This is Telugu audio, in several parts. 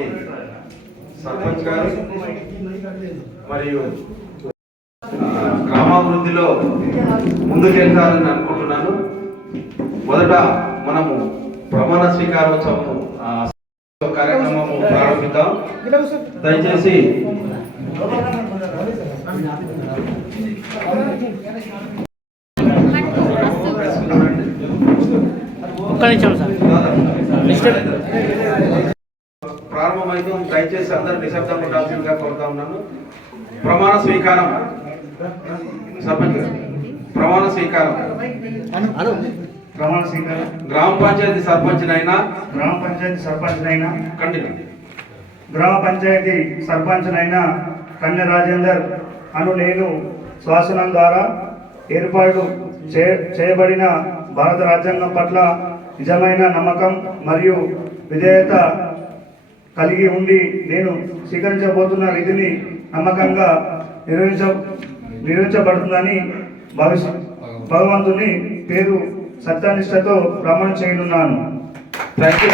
ఉన్నటువంటి సర్పంచ్ గారు మరియు గ్రామాభివృద్ధిలో ముందుకెళ్తారని అనుకుంటున్నాను. మొదట మనము ప్రమాణ స్వీకారోత్సవం ఆ, కార్యక్రమం ప్రారంభిద్దాం. దయచేసి ఒక్క నిమిషం సార్. ప్రారంభమైతే. దయచేసి అందరూ నిశ్శబ్దం ఉండాల్సిందిగా కోరుతా ఉన్నాను. ప్రమాణ స్వీకారం. సర్పంచ్ గారు. ప్రమాణ స్వీకారం. ప్రమాణ స్వీకారం. గ్రామ పంచాయతీ సర్పంచ్ అయినా గ్రామ పంచాయతీ సర్పంచ్నైనా. కంటిన్యూ గ్రామ పంచాయతీ సర్పంచ్నైనా కన్య రాజేందర్ అను నేను శాసనం ద్వారా ఏర్పాటు చే చేయబడిన భారత రాజ్యాంగం పట్ల నిజమైన నమ్మకం మరియు విధేయత కలిగి ఉండి నేను స్వీకరించబోతున్న విధిని నమ్మకంగా నిర్వహించ నిర్వహించబడుతుందని భవిష్య భగవంతుని పేరు సత్యనిష్టతో ప్రమాణం చేయనున్నాను. థ్యాంక్ యూ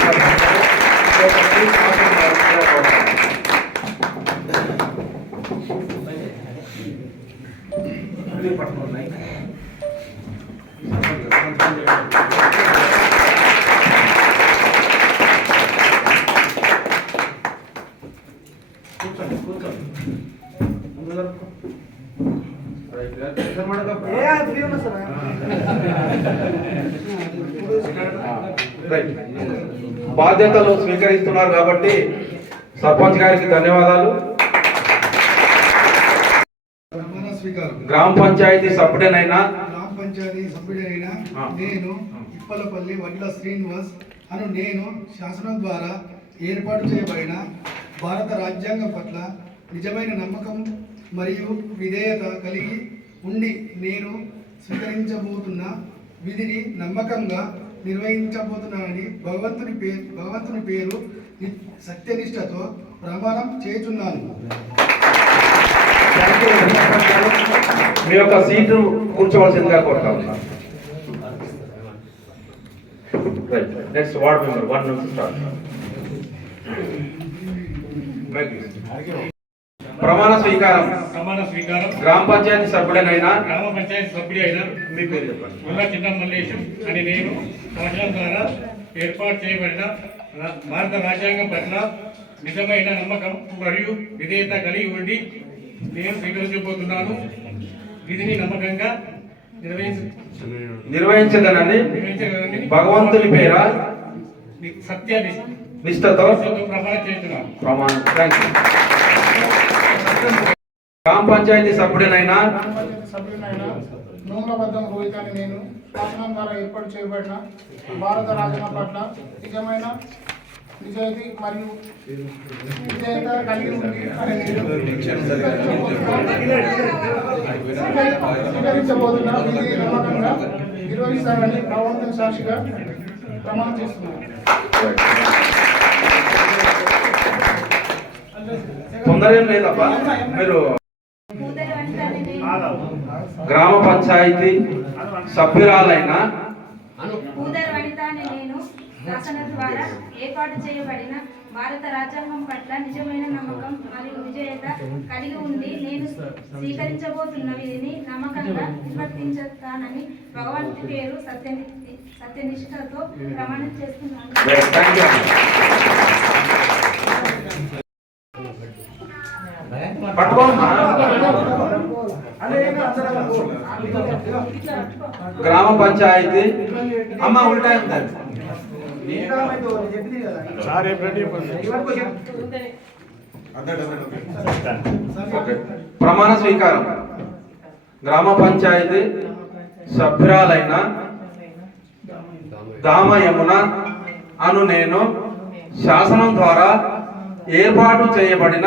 స్వీకరిస్తున్నారు కాబట్టి సర్పంచ్ గారికి ధన్యవాదాలు గ్రామ పంచాయతీ సభ్యుడనైనా గ్రామ పంచాయతీ సభ్యుడైన. నేను ఇప్పలపల్లి వడ్ల శ్రీనివాస్ అను నేను శాసనం ద్వారా ఏర్పాటు చేయబడిన భారత రాజ్యాంగం పట్ల నిజమైన నమ్మకం మరియు విధేయత కలిగి ఉండి నేను స్వీకరించబోతున్న విధిని నమ్మకంగా నిర్వహించబోతున్నానని భగవంతుని పేరు భగవంతుని పేరు సత్యనిష్టతో ప్రమాణం చేయుచున్నాను. మీ యొక్క సీటు కూర్చోవలసిందిగా కోరుతా ఉన్నాను. నెక్స్ట్ వార్డ్ మెంబర్ వన్ నుంచి స్టార్ట్ ప్రమాణ స్వీకారం. ప్రమాణ స్వీకారం. గ్రామ పంచాయతీ సభ్యుడనైనా గ్రామ పంచాయతీ సభ్యుడి అయిన మీ పేరు చెప్పండి. ముల్లా చిన్న మల్లేశం అని నేను సంవత్సరం ద్వారా ఏర్పాటు చేయబడిన భారత రాజ్యాంగం పట్ల నిజమైన నమ్మకం మరియు విధేయత కలిగి ఉండి నేను స్వీకరించబోతున్నాను. విధిని నమ్మకంగా నిర్వహించదనని నిర్వహించగలని భగవంతుని పేర? సత్య నిష్ఠ- నిష్ఠతో నిష్ఠతో ప్రమాణం చేస్తున్నాను. ప్రమాణం. థ్యాంక్ యూ గ్రామ పంచాయతీ సభ్యుడినైనా సభ్యులైన నూనెబద్ధం రోహిత్ నేను శాసనం ద్వారా ఏర్పాటు చేయబడిన భారత రాజ్యాంగం పట్ల నిజమైన నిజాయితీ మరియు విధేయత కలిగి ఉంది అని నేను స్వీకరించబోతున్న విధి నమ్మకంగా నిర్వహిస్తానని ప్రవర్తన సాక్షిగా ప్రమాణం చేస్తున్నాను. తొందర ఏం లేదప్పా మీరు గ్రామ పంచాయతీ సభ్యురాలైన ద్వారా ఏర్పాటు చేయబడిన భారత రాజ్యాంగం పట్ల నిజమైన నమ్మకం మరియు విజేత కలిగి ఉండి నేను స్వీకరించబోతున్న విధిని నమ్మకంగా నిర్వర్తించుతానని భగవంతుడి పేరు సత్య సత్యనిష్టతో ప్రమాణం చేస్తున్నాను. గ్రామ పంచాయతీ. అమ్మ ఉల్టా ఓకే. ప్రమాణ స్వీకారం. గ్రామ పంచాయతీ సభ్యురాలైన దామ యమున అను నేను శాసనం ద్వారా ఏర్పాటు చేయబడిన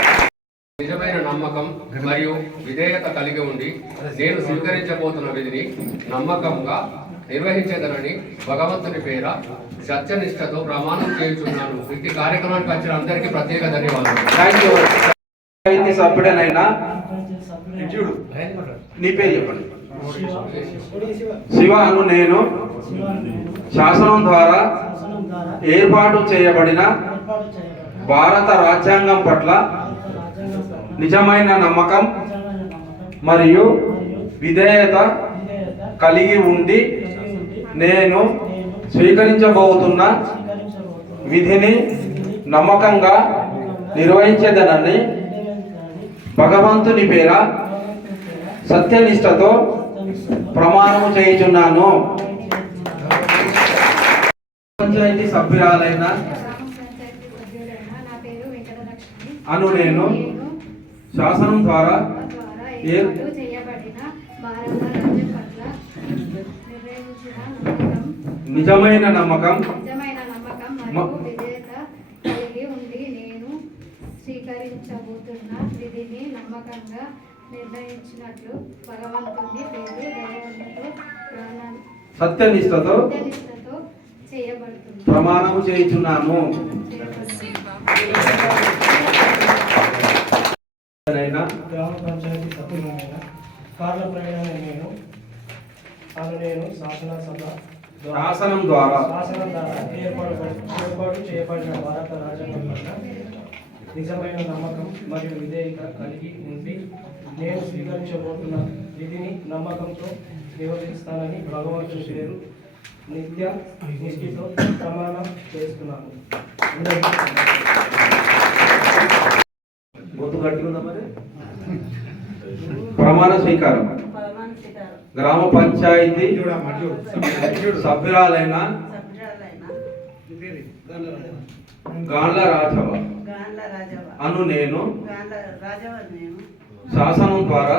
నిజమైన నమ్మకం మరియు విధేయత కలిగి ఉండి నేను స్వీకరించబోతున్న విధిని నమ్మకంగా నిర్వహించేదనని భగవంతుని పేర సత్యనిష్టతో ప్రమాణం చేయుచున్నాను. ఇట్టి కార్యక్రమానికి వచ్చిన అందరికీ ప్రత్యేక ధన్యవాదాలు సభ్యుడనైనా నీ పేరు చెప్పండి. శివ. అను నేను శాసనం ద్వారా ఏర్పాటు చేయబడిన భారత రాజ్యాంగం పట్ల నిజమైన నమ్మకం మరియు విధేయత కలిగి ఉండి నేను స్వీకరించబోతున్న విధిని నమ్మకంగా నిర్వహించేదనని భగవంతుని పేర సత్యనిష్టతో ప్రమాణము చేయుచున్నాను. పంచాయతీ సభ్యురాలైన అను నేను శాసనం ద్వారా ఏర్పాటు చేయబడిన భారత పట్ల నిజమైన నమ్మకం నిజమైన నమ్మకం మ- మరియు విధేయత కలిగి ఉండి నేను స్వీకరించబోతున్న విధిని నమ్మకంగా నిర్ణయించినట్లు భగవంతుని పేరు సత్యనిష్టతో నిష్టతో చేయబడుతుంది ప్రమాణము చేయుచున్నాను అయినా గ్రామ పంచాయతీ సభ్యులైన కార్ల ప్రయాణ నేను తాను నేను శాసనసభ ద్వారా- శాసనం ద్వారా. శాసనం ద్వారా ఏర్పాటు ఏర్పాటు చేయబడిన భారత రాజ్యాంగం పట్ల నిజమైన నమ్మకం మరియు విధేయత కలిగి ఉండి నేను స్వీకరించబోతున్న విధిని నమ్మకంతో నిర్వహిస్తానని భగవంతుని పేరు నిత్య నిష్ఠితో ప్రమాణం చేస్తున్నాను గొంతు గట్టిగా మరి ప్రమాణ స్వీకారం గ్రామ పంచాయతీ సభ్యురాలైన గాండ్ల రాజవ అను నేను శాసనం ద్వారా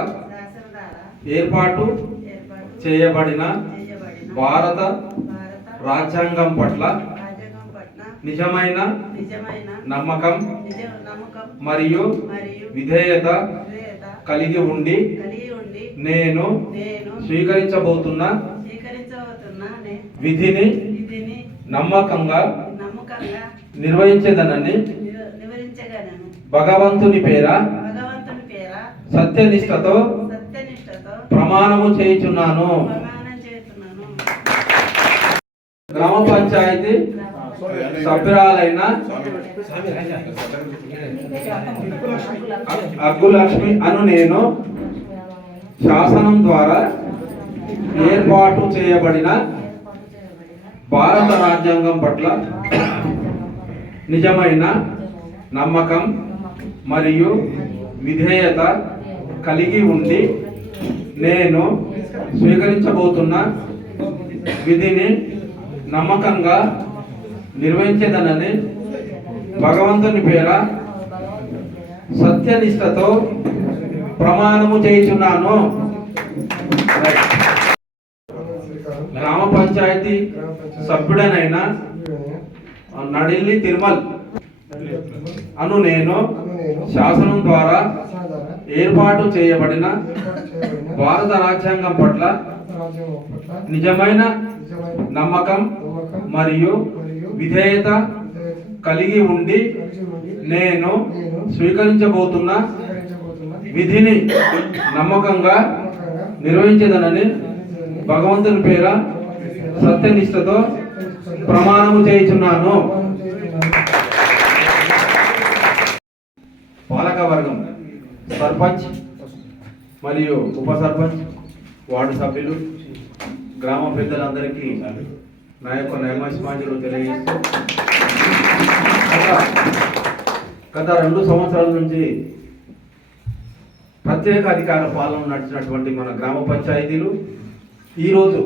ఏర్పాటు చేయబడిన భారత రాజ్యాంగం పట్ల నిజమైన నమ్మకం మరియు విధేయత కలిగి ఉండి నేను నేను స్వీకరించబోతున్న విధిని నమ్మకంగా నిర్వహించేదనని భగవంతుని పేర భగవంతుని పేర సత్యనిష్టతో ప్రమాణము చేయుచున్నాను. గ్రామ పంచాయతీ సభ్యురాలైన అగ్గులక్ష్మి అను నేను శాసనం ద్వారా ఏర్పాటు చేయబడిన భారత రాజ్యాంగం పట్ల నిజమైన నమ్మకం మరియు విధేయత కలిగి ఉండి నేను స్వీకరించబోతున్న విధిని నమ్మకంగా నిర్వహించేదనని భగవంతుని పేర సత్యనిష్టతో ప్రమాణము చేయుచున్నాను. గ్రామ పంచాయతీ సభ్యుడనైన నడిల్లి తిరుమల్ అను నేను శాసనం ద్వారా ఏర్పాటు చేయబడిన భారత రాజ్యాంగం పట్ల నిజమైన నమ్మకం మరియు విధేయత కలిగి ఉండి నేను స్వీకరించబోతున్న విధిని నమ్మకంగా నిర్వహించదనని భగవంతుని పేర సత్యనిష్టతో ప్రమాణము చేయుచున్నాను. పాలక వర్గం సర్పంచ్ మరియు ఉప సర్పంచ్ వార్డు సభ్యులు గ్రామ పెద్దలందరికీ నా యొక్క నైమాస్మాజులు తెలియజేస్తూ గత- గత రెండు సంవత్సరాల నుంచి ప్రత్యేక అధికార పాలన నడిచినటువంటి మన గ్రామ పంచాయతీలు ఈరోజు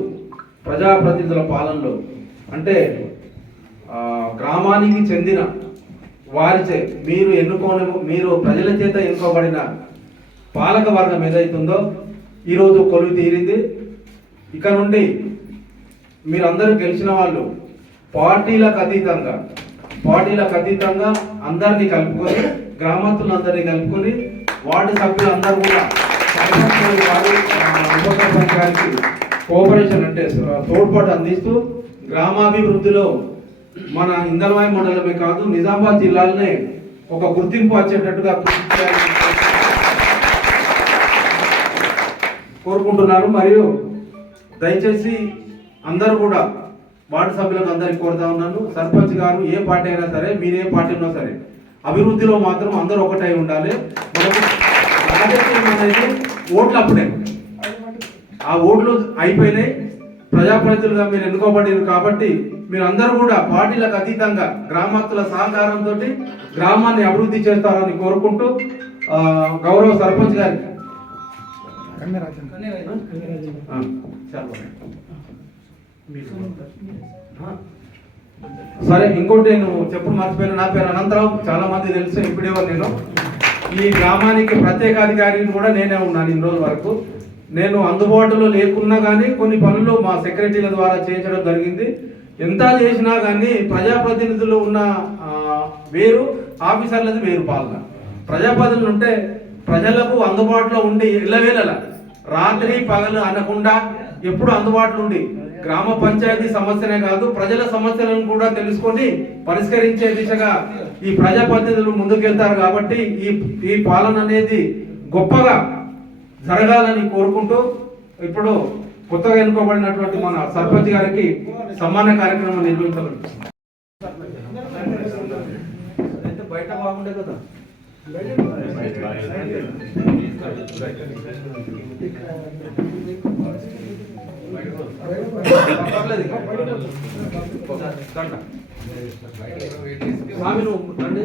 ప్రజాప్రతినిధుల పాలనలో అంటే గ్రామానికి చెందిన వారిచే మీరు ఎన్నుకోని మీరు ప్రజల చేత ఎన్నుకోబడిన పాలక వర్గం ఏదైతుందో ఈరోజు కొలువు తీరింది ఇక నుండి మీరందరూ గెలిచిన వాళ్ళు పార్టీలకు అతీతంగా పార్టీలకు అతీతంగా అందరినీ కలుపుకొని గ్రామస్తులందరినీ కలుపుకొని వార్డు సభ్యులందరూ కూడా సర్పంచ్ గారికి కోఆపరేషన్ అంటే తోడ్పాటు అందిస్తూ గ్రామాభివృద్ధిలో మన ఇందలవాయి మండలమే కాదు నిజామాబాద్ జిల్లాలోనే ఒక గుర్తింపు వచ్చేటట్టుగా కోరుకుంటున్నారు. మరియు దయచేసి అందరూ కూడా వార్డు సభ్యులకు అందరికి కోరుతా ఉన్నాను. సర్పంచ్ గారు ఏ పార్టీ అయినా సరే మీరు ఏ పార్టీ ఉన్నా సరే అభివృద్ధిలో మాత్రం అందరూ ఒకటై ఉండాలి. రాజకీయం అనేది ఓట్లు అప్పుడే ఆ ఓట్లు అయిపోయినాయి. ప్రజాప్రతినిధులుగా మీరు ఎన్నుకోబడినారు కాబట్టి మీరు అందరూ కూడా పార్టీలకు అతీతంగా గ్రామస్తుల సహకారంతో గ్రామాన్ని అభివృద్ధి చేస్తారని కోరుకుంటూ గౌరవ సర్పంచ్ గారికి. సరే ఇంకోటి నేను చెప్పు మర్చిపోయిన నా పేరు అనంతరావు చాలా మంది తెలుసు ఇప్పుడేవారు నేను. ఈ గ్రామానికి ప్రత్యేకాధికారిని కూడా నేనే ఉన్నాను ఇన్ని రోజుల వరకు. నేను అందుబాటులో లేకున్నా కానీ కొన్ని పనులు మా సెక్రటరీల ద్వారా చేయించడం జరిగింది. ఎంత చేసినా కానీ ప్రజాప్రతినిధులు ఉన్న వేరు ఆఫీసర్లది వేరు పాలన. ప్రజాప్రతినిధులు ఉంటే ప్రజలకు అందుబాటులో ఉండి ఇళ్ళవేళల రాత్రి పగలు అనకుండా ఎప్పుడు అందుబాటులో ఉండి గ్రామ పంచాయతీ సమస్యనే కాదు ప్రజల సమస్యలను కూడా తెలుసుకొని పరిష్కరించే దిశగా ఈ ప్రజాప్రతినిధులు ముందుకెళ్తారు కాబట్టి ఈ ఈ పాలన అనేది గొప్పగా జరగాలని కోరుకుంటూ ఇప్పుడు కొత్తగా ఎన్నుకోబడినటువంటి మన సర్పంచ్ గారికి సమ్మాన కార్యక్రమం నిర్వహించాలని బయట బాగుండే కదా పర్లేదు ఇక. దండ. స్వామి నువ్వు రండి.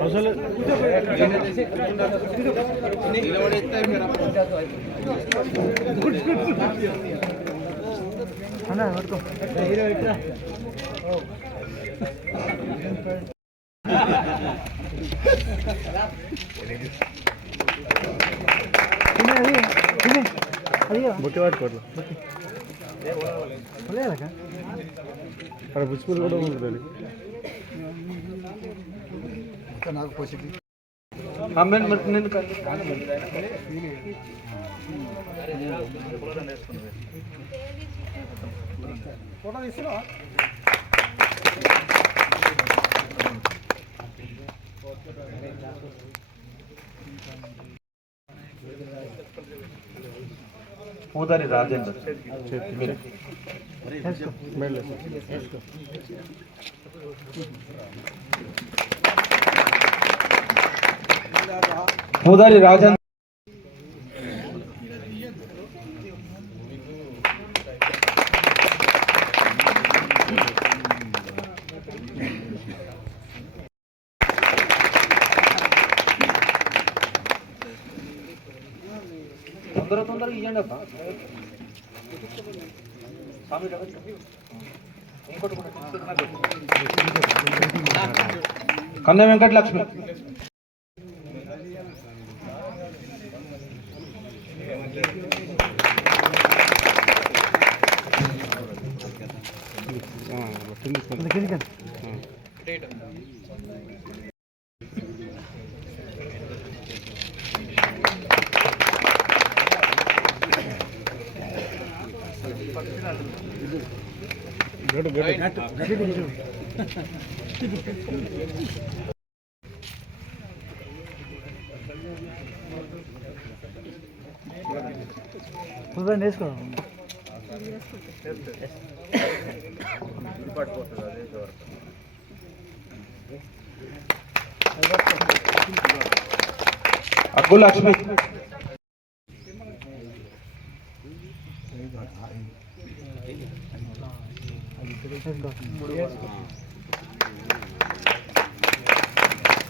আসলে মোটিভেট করল বুঝপুর কথা বলতে పట్టుకోవట్లేదు అక్కడ పుష్పలు కూడా ఉంటుంది నేను పూదారి రాజేందర్ పూదారి రాజేందర్ తొందర తొందరగా ఇవ్వండి అబ్బా స్వామి దగ్గర అప్డేట్ ఉందా పట్టుకోవచ్చు అదే వరకు. లక్ష్మి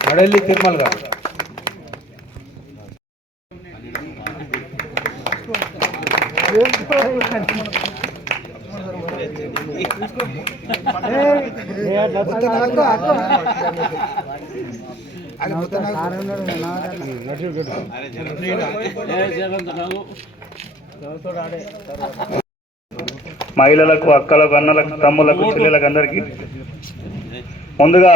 మడెల్లి తిరుమల గారు మహిళలకు అక్కలకు అన్నలకు తమ్ములకు చెల్లెలకు అందరికీ ముందుగా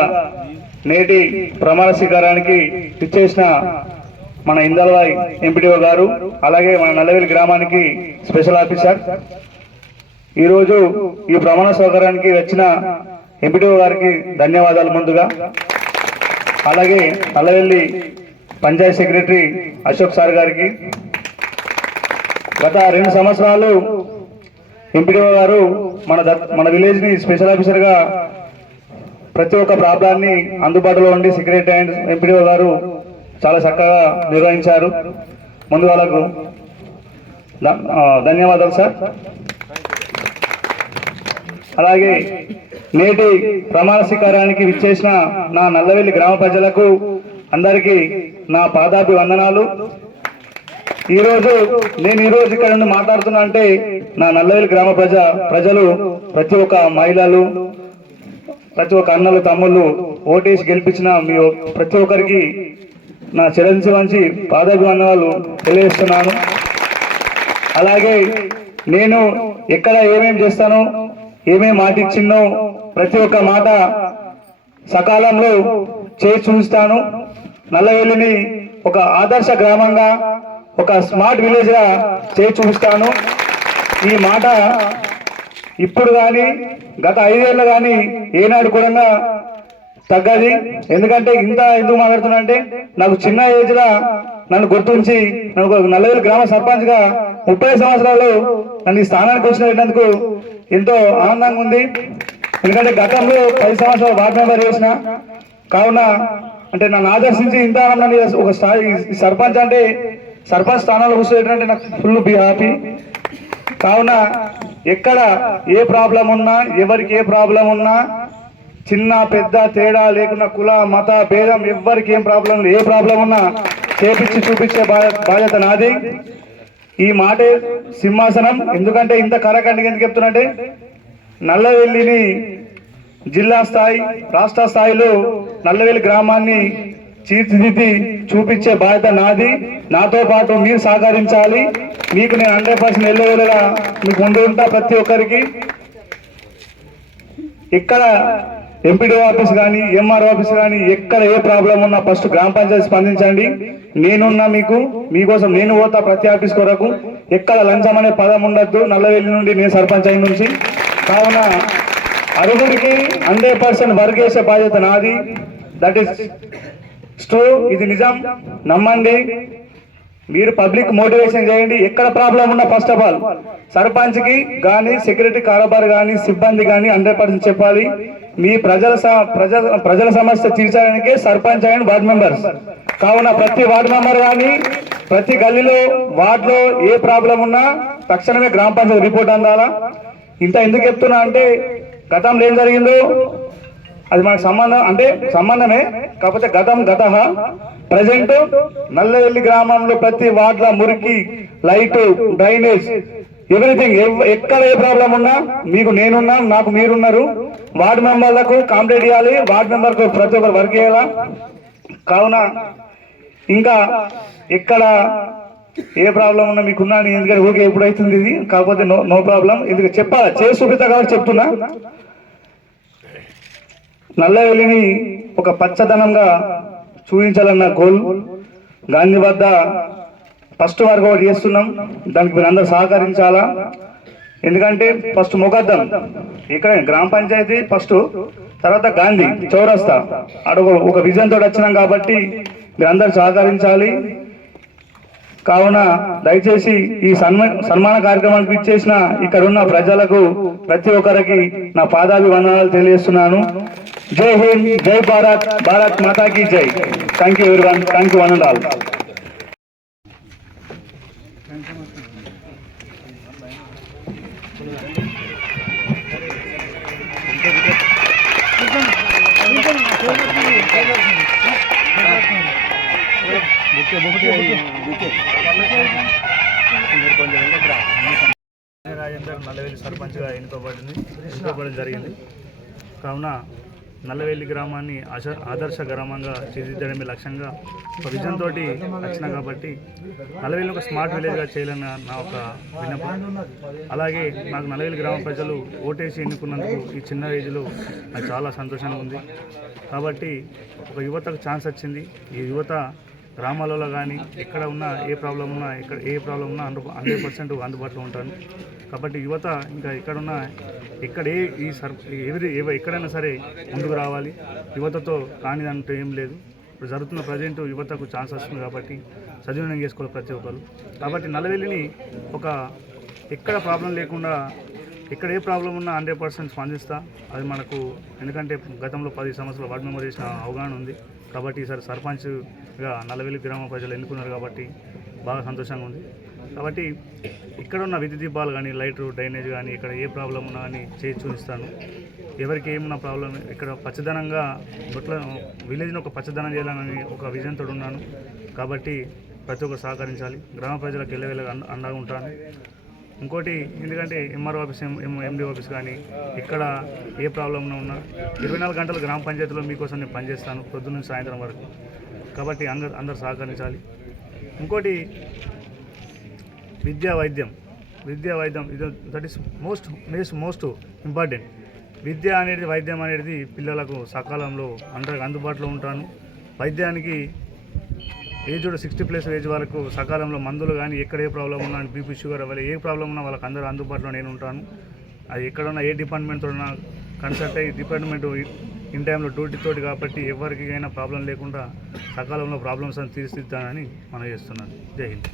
నేటి ప్రమాణ స్వీకారానికి ఇచ్చేసిన మన ఇందల్వాయ్ ఎంపీడీఓ గారు అలాగే మన నల్లవేలి గ్రామానికి స్పెషల్ ఆఫీసర్. ఈరోజు ఈ ప్రమాణ స్వీకారానికి వచ్చిన ఎంపీడీఓ గారికి ధన్యవాదాలు ముందుగా. అలాగే నల్లవెల్లి పంచాయత్ సెక్రటరీ అశోక్ సార్ గారికి గత రెండు సంవత్సరాలు ఎంపీడీఓ గారు మన ద- మన విలేజ్ని స్పెషల్ ఆఫీసర్గా ప్రతి ఒక్క ప్రాబ్లాన్ని అందుబాటులో ఉండి సెక్రటరీ అండ్ ఎంపీడీఓ గారు చాలా చక్కగా నిర్వహించారు. ముందు వాళ్ళకు ధన్యవాదాలు సార్. అలాగే నేటి ప్రమాణ స్వీకారానికి విచ్చేసిన నా నల్లవెల్లి గ్రామ ప్రజలకు అందరికీ నా పాదాభి వందనాలు ఈరోజు నేను ఈరోజు ఇక్కడ నుండి మాట్లాడుతున్నా అంటే నా నల్లవేలి గ్రామ ప్రజ ప్రజలు ప్రతి ఒక్క మహిళలు ప్రతి ఒక్క అన్నలు తమ్ముళ్ళు ఓటేసి గెలిపించిన మీ ప్రతి ఒక్కరికి నా చిరంజీవి వంచి పాదాభివందనాలు తెలియజేస్తున్నాను. అలాగే నేను ఎక్కడ ఏమేమి చేస్తానో ఏమేమి మాట ప్రతి ఒక్క మాట సకాలంలో చేసి చూస్తాను నల్లవెల్లిని ఒక ఆదర్శ గ్రామంగా ఒక స్మార్ట్ విలేజ్గా చేసి చూపిస్తాను. ఈ మాట ఇప్పుడు కానీ గత ఐదేళ్ళు కానీ ఏనాడు కూడా తగ్గది. ఎందుకంటే ఇంత ఎందుకు మాట్లాడుతున్నా అంటే నాకు చిన్న ఏజ్లా నన్ను గుర్తుంచి నన్ను నల్లవేలు గ్రామ సర్పంచ్గా ముప్పై సంవత్సరాలు నన్ను ఈ స్థానానికి వచ్చినందుకు ఎంతో ఆనందంగా ఉంది. ఎందుకంటే గతంలో పది సంవత్సరాలు వార్డ్ మెంబర్ చేసిన కావున అంటే నన్ను ఆదర్శించి ఇంత ఆనందాన్ని ఒక స్థాయి సర్పంచ్ అంటే సర్పంచ్ స్థానాలు కూర్చోటంటే నాకు ఫుల్ బి హ్యాపీ కావున ఎక్కడ ఏ ప్రాబ్లం ఉన్నా ఎవరికి ఏ ప్రాబ్లం ఉన్నా చిన్న పెద్ద తేడా లేకుండా కుల మత భేదం ఎవ్వరికి ఏం ప్రాబ్లం ఏ ప్రాబ్లం ఉన్నా చేపించి చూపించే బాధ్యత బాధ్యత నాది. ఈ మాటే సింహాసనం. ఎందుకంటే ఇంత కరకండిగా ఎందుకు చెప్తున్నట్టే నల్లవెల్లిని జిల్లా స్థాయి రాష్ట్ర స్థాయిలో నల్లవెల్లి గ్రామాన్ని తీర్చిదిద్ది చూపించే బాధ్యత నాది. నాతో పాటు మీరు సహకరించాలి. మీకు నేను హండ్రెడ్ పర్సెంట్ వెళ్ళేలా మీకు ముందు ఉంటా ప్రతి ఒక్కరికి. ఇక్కడ ఎంపీడీ ఆఫీస్ కానీ ఎంఆర్ ఆఫీస్ కానీ ఎక్కడ ఏ ప్రాబ్లం ఉన్నా ఫస్ట్ గ్రామ పంచాయతీ స్పందించండి. నేనున్నా మీకు మీకోసం నేను పోతా ప్రతి ఆఫీస్ కొరకు. ఎక్కడ లంచం అనే పదం ఉండద్దు. నల్లవెల్లి నుండి నేను సర్పంచ్ అయిన నుంచి. కావున అరుగురికి హండ్రెడ్ పర్సెంట్ వర్క్ బాధ్యత నాది. దట్ ఈస్ స్టో ఇది నిజం. నమ్మండి. మీరు పబ్లిక్ మోటివేషన్ చేయండి. ఎక్కడ ప్రాబ్లం ఉన్నా ఫస్ట్ ఆఫ్ ఆల్ సర్పంచ్కి కానీ సెక్యూరిటీ కారోబార్ కానీ సిబ్బంది కానీ హండ్రెడ్ పర్సెంట్ చెప్పాలి. మీ ప్రజల స- ప్రజల ప్రజల సమస్య తీర్చడానికి సర్పంచ్ అండ్ వార్డ్ మెంబర్స్. కావున ప్రతి వార్డ్ మెంబర్ కానీ ప్రతి గల్లీలో వార్డులో ఏ ప్రాబ్లం ఉన్నా తక్షణమే గ్రామ పంచాయతీ రిపోర్ట్ అందాలా. ఇంత ఎందుకు చెప్తున్నా అంటే గతంలో ఏం జరిగిందో అది మనకు సంబంధం అంటే సంబంధమే కాకపోతే గతం గత ప్రజెంట్ నల్లవెల్లి గ్రామంలో ప్రతి వార్డ్ల మురికి లైట్ డ్రైనేజ్ ఎవ్రీథింగ్ ఎక్కడ ఏ ప్రాబ్లం ఉన్నా మీకు నేనున్నా నాకు మీరున్నారు వార్డు మెంబర్లకు కాంప్లీట్ చేయాలి వార్డు మెంబర్కు ప్రతి ఒక్కరు వర్క్ చేయాలా? కావున ఇంకా ఎక్కడ ఏ ప్రాబ్లం ఉన్నా మీకున్నా నేను ఎందుకంటే ఊరికే ఎప్పుడైతుంది ఇది? కాకపోతే నో నో ప్రాబ్లం. ఎందుకంటే చెప్పాలా? చేసి చూపిస్తా కాబట్టి చెప్తున్నా. నల్లవెల్లిని ఒక పచ్చదనంగా చూపించాలన్న గోల్. గాంధీ వద్ద ఫస్ట్ వరకు ఒకటి చేస్తున్నాం. దానికి మీరు అందరూ సహకరించాలా? ఎందుకంటే ఫస్ట్ ముఖద్దం ఇక్కడ గ్రామ పంచాయతీ ఫస్ట్ తర్వాత గాంధీ చౌరస్తా. అక్కడ ఒక విజన్ తోటి వచ్చినాం కాబట్టి అందరు సహకరించాలి. కావున దయచేసి ఈ సన్మా సన్మాన కార్యక్రమానికి ఇచ్చేసిన ఇక్కడ ఉన్న ప్రజలకు ప్రతి ఒక్కరికి నా పాదాభివందనాలు తెలియజేస్తున్నాను. జై హింద్ జై భారత్ భారత్ మాతాకి జై. థ్యాంక్ యూ ఎవరి thank you one and all Rajender Nallaveli సర్పంచ్గా ఎన్నుకోబడింది. ఎన్నుకోబడడం జరిగింది. కావున నల్లవేలి గ్రామాన్ని ఆశ ఆదర్శ గ్రామంగా తీర్చిదిద్దడమే లక్ష్యంగా ఒక విజన్ తోటి వచ్చిన కాబట్టి నల్లవేలి ఒక స్మార్ట్ విలేజ్గా చేయాలన్న నా ఒక విన్నపం. అలాగే నాకు నల్లవేలి గ్రామ ప్రజలు ఓటేసి ఎన్నుకున్నందుకు ఈ చిన్న ఏజ్లో నాకు చాలా సంతోషంగా ఉంది. కాబట్టి ఒక యువతకు ఛాన్స్ వచ్చింది. ఈ యువత గ్రామాలలో కానీ ఎక్కడ ఉన్నా ఏ ప్రాబ్లం ఉన్నా ఎక్కడ ఏ ప్రాబ్లం ఉన్నా హండ్రెడ్ హండ్రెడ్ పర్సెంట్ అందుబాటులో ఉంటాను కాబట్టి యువత ఇంకా ఎక్కడున్నా ఎక్కడ ఏ ఈ సర్ ఎవరి ఎక్కడైనా సరే ముందుకు రావాలి. యువతతో కానిదంటూ ఏం లేదు. ఇప్పుడు జరుగుతున్న ప్రజెంట్ యువతకు ఛాన్స్ వస్తుంది కాబట్టి సద్వినియోగం చేసుకోవాలి ప్రతి ఒక్కరు. కాబట్టి నల్లవెల్లిని ఒక ఎక్కడ ప్రాబ్లం లేకుండా ఎక్కడ ఏ ప్రాబ్లం ఉన్నా హండ్రెడ్ పర్సెంట్ స్పందిస్తా. అది మనకు ఎందుకంటే గతంలో పది సంవత్సరాలు వార్డు మెంబర్ చేసిన అవగాహన ఉంది. కాబట్టి ఈసారి సర్పంచ్ నల్లవెల్లి గ్రామ ప్రజలు ఎన్నుకున్నారు కాబట్టి బాగా సంతోషంగా ఉంది. కాబట్టి ఇక్కడ ఉన్న విద్యుత్ దీపాలు కానీ లైట్ డ్రైనేజ్ కానీ ఇక్కడ ఏ ప్రాబ్లం ఉన్నా కానీ చేసి చూపిస్తాను. ఎవరికి ఏమున్నా ప్రాబ్లం ఇక్కడ పచ్చదనంగా బొట్ల విలేజ్ని ఒక పచ్చదనం చేయాలని ఒక విజన్తో ఉన్నాను. కాబట్టి ప్రతి ఒక్కరు సహకరించాలి. గ్రామ ప్రజలకు వెళ్ళవేళ్ళగా అండగా ఉంటాను. ఇంకోటి ఎందుకంటే ఎంఆర్ఓ ఆఫీస్ ఎండి ఆఫీస్ కానీ ఇక్కడ ఏ ప్రాబ్లం ఉన్నా ఇరవై నాలుగు గంటలు గ్రామ పంచాయతీలో మీకోసం నేను పనిచేస్తాను. పొద్దున్న సాయంత్రం వరకు. కాబట్టి అందరు అందరు సహకరించాలి. ఇంకోటి విద్యా వైద్యం. విద్యా వైద్యం ఇది దట్ ఈస్ మోస్ట్ మేస్ మోస్ట్ ఇంపార్టెంట్ విద్య అనేది వైద్యం అనేది పిల్లలకు సకాలంలో అందరికి అందుబాటులో ఉంటాను. వైద్యానికి ఏజ్డ్ సిక్స్టీ ప్లస్ ఏజ్ వరకు సకాలంలో మందులు కానీ ఎక్కడ ఏ ప్రాబ్లం ఉన్నా బీపీ షుగర్ అవ్వాలి ఏ ప్రాబ్లం ఉన్నా వాళ్ళకి అందరూ అందుబాటులో నేను ఉంటాను. అది ఎక్కడున్నా ఏ డిపార్ట్మెంట్తో ఉన్నా కన్సల్ట్ అయ్యి డిపార్ట్మెంట్ ఇన్ టైంలో డ్యూటీ తోటి కాబట్టి ఎవరికైనా ప్రాబ్లం లేకుండా సకాలంలో ప్రాబ్లమ్స్ అని తీర్చిదిద్దానని మనం చేస్తున్నాను. జై హింద్.